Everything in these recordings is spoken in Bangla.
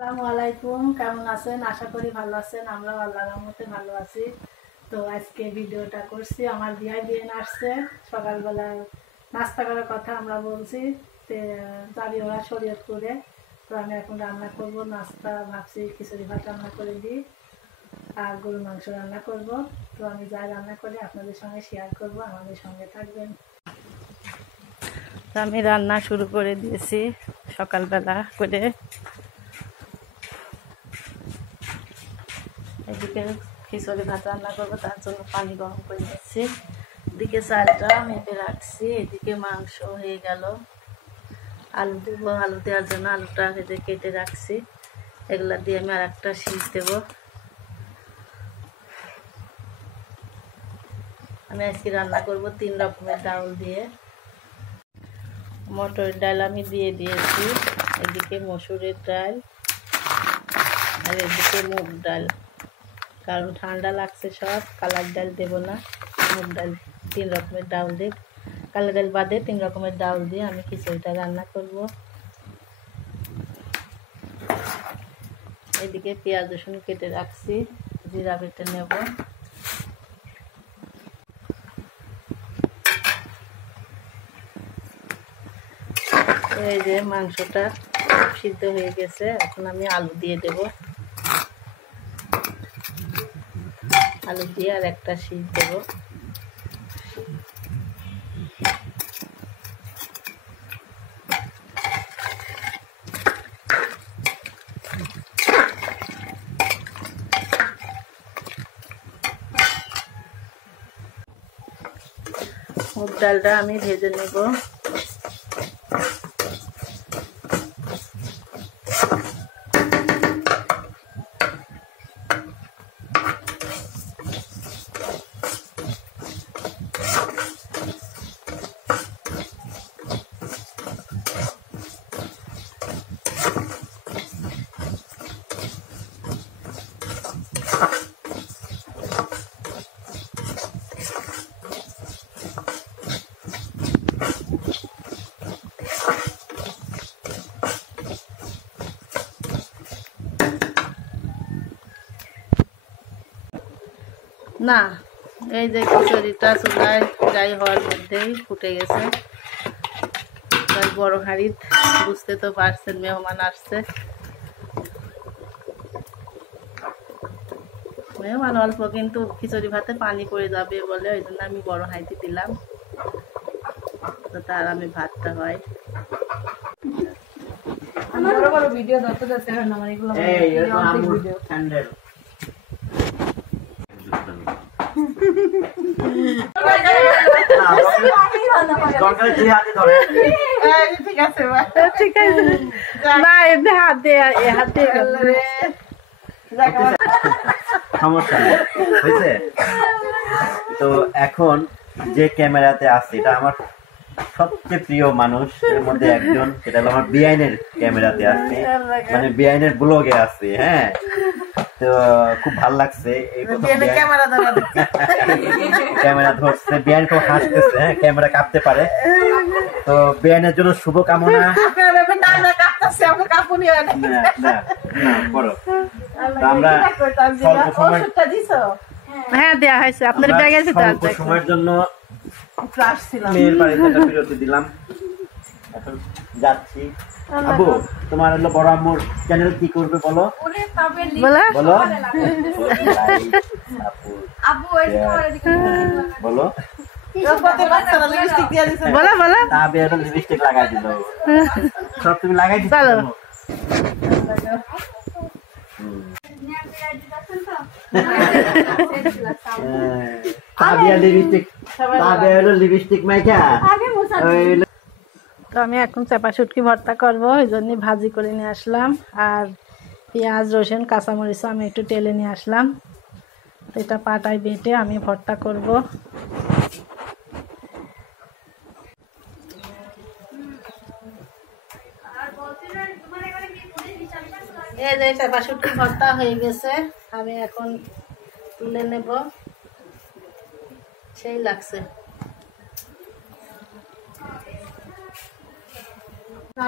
আসসালামু আলাইকুম, কেমন আছেন? আশা করি ভালো আছেন। আমরাও আল্লাহর রহমতে ভালো আছি। তো আজকে ভিডিওটা করছি, আমার বিয়ে আসছে। সকালবেলা নাস্তা করার কথা আমরা বলছি, যাবি ওরা শরীয়তপুরে। তো আমি এখন রান্না করব নাস্তা, ভাবছি খিচুড়ি ভাত রান্না করে দিই আর গরুর মাংস রান্না করব। তো আমি যা রান্না করি আপনাদের সঙ্গে শেয়ার করব, আমাদের সঙ্গে থাকবেন। তো আমি রান্না শুরু করে দিয়েছি সকালবেলা করে। এদিকে খিচুড়ি ভাত রান্না করবো, তার জন্য পানি গরম করে নিচ্ছি। এদিকে চালটা মেপে রাখছি, এদিকে মাংস হয়ে গেল। আলু দেবো, আলু দেওয়ার জন্য আলুটা কেটে রাখছি। এগুলা দিয়ে আমি আর একটা সিজ দেবো। আমি আজকে রান্না করব 3 রকমের ডাউল দিয়ে। মটর ডাল আমি দিয়ে দিয়েছি, এদিকে মসুরের ডাল আর এদিকে মুগ ডাল। কারণ ঠান্ডা লাগছে, সব কালার ডাল দেব না, মুগ ডাল 3 রকমের ডাউল দিয়ে, কালার ডাল বাদে 3 রকমের ডাউল দিয়ে আমি খিচুড়িটা রান্না করব। এদিকে পেঁয়াজ রসুন কেটে রাখছি, জিরা বেটে নেব। এই যে মাংসটা সিদ্ধ হয়ে গেছে, এখন আমি আলু দিয়ে দেব। আলু দিয়ে আর একটা সিজ দেব। মুগ ডালটা আমি ভেজে নেব। না, এই যে খিচুড়িটা চুলায় ফ্রাই হওয়ার মধ্যেই ফুটে গেছে। বড় হাঁড়ি, বুঝতে তো পারছেন মেহমান আসছে। মেহমান অল্প, কিন্তু খিচুড়ি ভাতে পানি পড়ে যাবে বলে ওই জন্য আমি বড় হাঁড়িতে দিলাম, তো তার আমি ভাতটা হয়। ভিডিও ধরতে যাচ্ছে না, আমার এগুলো ভিডিও ঠিক আছে, ঠিক আছে, না এমনি হাত দিয়ে সমস্যা নেই, বুঝছে? তো এখন যে ক্যামেরাতে আছে, এটা আমার সবচেয়ে প্রিয় মানুষের মধ্যে একজন, সেটা হলো আমার বিআইনের ক্যামেরাতে আছে, মানে বিআইনের ব্লগে আছে। হ্যাঁ, তো খুব ভালো লাগছে এই ক্যামেরা ধরছে, বিআইন খুব হাসতেছে। হ্যাঁ, ক্যামেরা কাঁপতে পারে, তো বিআইনের জন্য শুভকামনা। আমরা স্বল্প হ্যাঁ দেয়া হয়েছে আপনার ব্যাগে, স্বল্প সময়ের জন্য মেয়ের বাড়িতে একটা বিরতি দিলাম, এখন যাচ্ছি। আবু, তোমার হলো বড় আম্মুর চ্যানেল কি করবে বলো? বলো বলো লিপস্টিক লাগাই দিল, সব তুমি লাগাই দিচ্ছ। তো আমি এখন চাপা শুটকি ভর্তা করবো, ওই জন্য ভাজি করে নিয়ে আসলাম। আর পেঁয়াজ রসুন কাঁচামরিচ আমি একটু টেলে নিয়ে আসলাম, তো এটা পাটায় বেটে আমি ভর্তা করব। এই যে চাপা শুটকি ভর্তা হয়ে গেছে, আমি এখন তুলে নেব। সেই লাগছে।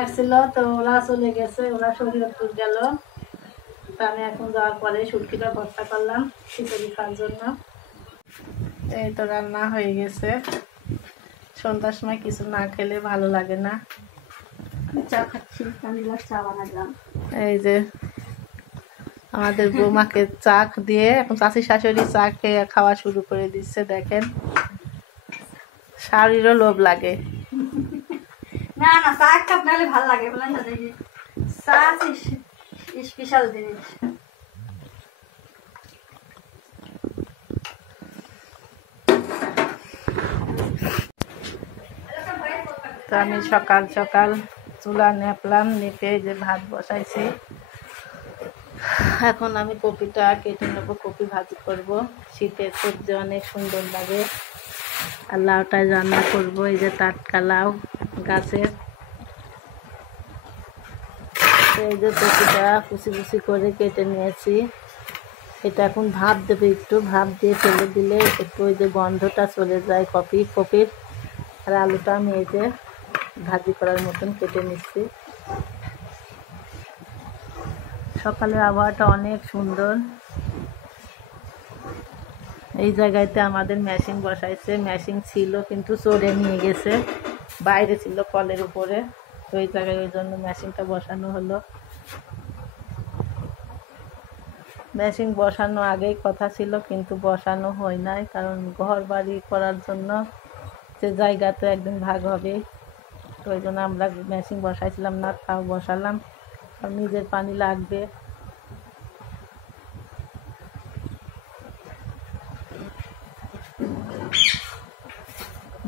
আসছিল তো ওরা চলে গেছে, ওরা শরীয়তপুর গেল। তো আমি এখন যাওয়ার পরে শুটকিটা ভর্তা করলাম খিচুড়ি খাওয়ার জন্য। এই তো রান্না হয়ে গেছে। সন্ধ্যার সময় কিছু না খেলে ভালো লাগে না। চা খাচ্ছি, আমি চা বানালাম। এই যে আমাদের বৌমাকে চা দিয়ে এখন চাষি শাশুড়ি চা খেয়ে খাওয়া শুরু করে দিচ্ছে। দেখেন, শাড়িরও লোভ লাগে। না না, চা এক কাপ নাহলে ভালো লাগে, বলেন না দেখি। চা স্পেশাল জিনিস। তো আমি সকাল সকাল চুলা নেপলাম, নেপে যে ভাত বসাইছি। এখন আমি কপিটা কেটে নেবো, কপি ভাজি করব। শীতের সবজি অনেক সুন্দর লাগে। আর লাউটায় রান্না করব, এই যে টাটকা লাউ গাছের। এই যে কপিটা কুচি কুচি করে কেটে নিয়েছি। এটা এখন ভাপ দেবে, একটু ভাপ দিয়ে ফেলে দিলে একটু ওই যে গন্ধটা চলে যায় কপির। আর আলুটা আমি এই যে ভাজি করার মতন কেটে নিচ্ছি। সকালের আবহাওয়াটা অনেক সুন্দর। এই জায়গাতে আমাদের মেশিন বসাইছে। মেশিন ছিল কিন্তু চোরে নিয়ে গেছে, বাইরে ছিল কলের উপরে। তো এই জায়গায় ওই জন্য মেশিনটা বসানো হলো। মেশিন বসানো আগেই কথা ছিল কিন্তু বসানো হয় নাই, কারণ ঘর বাড়ি করার জন্য যে জায়গা তো একদিন ভাগ হবে। তো ওই জন্য আমরা মেশিন বসাইছিলাম না, তাও বসালাম। আর নিজের পানি লাগবে।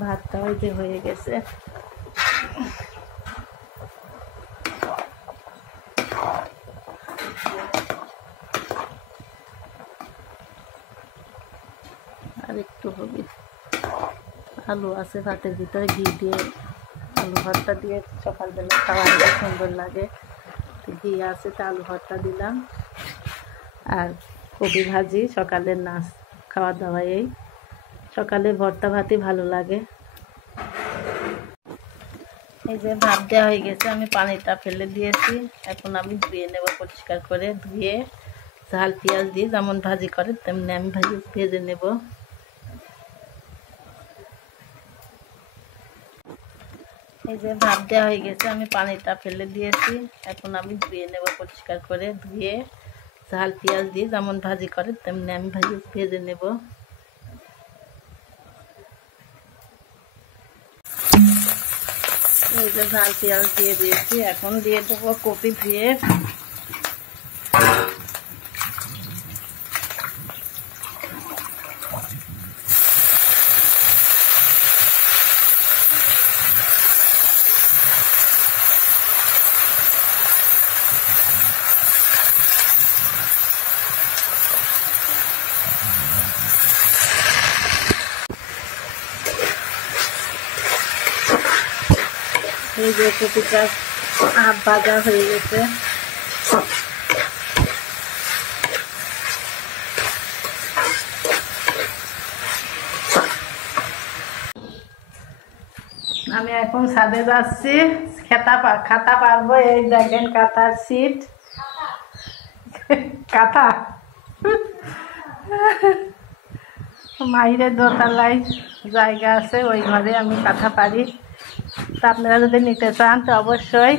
ভাতটা ওই যে হয়ে গেছে। আর একটু হবে। আলু আছে ভাতের ভিতরে, ঘি দিয়ে আলু ভর্তা দিয়ে সকালবেলা খাওয়া সুন্দর লাগে। ঘি আছে, তা আলু ভর্তা দিলাম। আর কপি ভাজি সকালের খাওয়া দাওয়া। এই সকালে ভর্তা ভাতই ভালো লাগে। এই যে ভাত দেওয়া হয়ে গেছে, আমি পানিটা ফেলে দিয়েছি। এখন আমি ধুয়ে নেব, পরিষ্কার করে ধুয়ে ঝাল পেঁয়াজ দিয়ে যেমন ভাজি করে তেমনি আমি ভেজে নেব। এই যে ভাত দেওয়া হয়ে গেছে, আমি পানিটা ফেলে দিয়েছি। এখন আমি ধুয়ে নেব, পরিষ্কার করে ধুয়ে ঝাল পেঁয়াজ দিয়ে যেমন ভাজি করে তেমনি আমি ভেজে নেব। এই যে ঝাল পেঁয়াজ দিয়ে দিয়েছি, এখন দিয়ে দেবো কপি ধুয়ে। এই যে কপিটা হাফ ভাজা হয়ে গেছে। আমি এখন ছাদে যাচ্ছি, খাতা পারবো। এই দেখেন কাঁথার সিট, কাঁথা মাহিরের দোতলায় জায়গা আছে, ওই ঘরে আমি কাঁথা পারি। তা আপনারা যদি নিতে চান তো অবশ্যই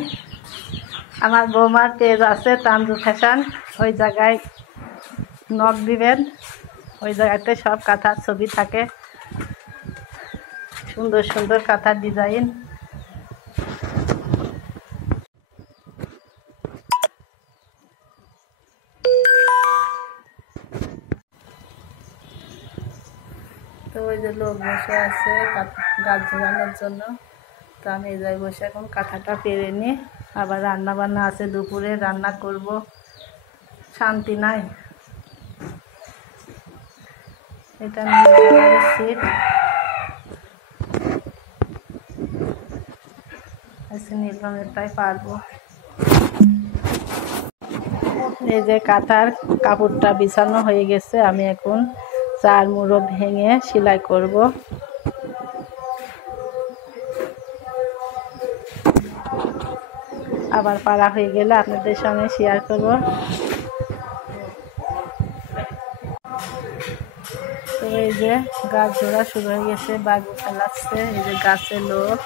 আমার বৌমার পেজ আছে তানজু ফ্যাশন, ওই জায়গায় নক দিবেন। ওই জায়গাতে সব কাঁথার ছবি থাকে, সুন্দর সুন্দর কাঁথার ডিজাইন। তো ওই যে লোক বসে আছে গাছ ঝোলানোর জন্য। তো আমি এই জায়গায় বসে এখন কাঁথাটা পেরে নিই। আবার রান্না বান্না আছে, দুপুরে রান্না করব, শান্তি নাই। এটা সিট নীল রঙেরটাই পারবো। এই যে কাঁথার কাপড়টা বিছানো হয়ে গেছে, আমি এখন 4 মুড়ো ভেঙে সেলাই করব। আবার পাড়া হয়ে গেলে আপনাদের সঙ্গে শেয়ার করব। তো এই যে গাছ ঝোড়া শুরু হয়ে গেছে, বাবু ফেলাচ্ছে, এই যে গাছে লোক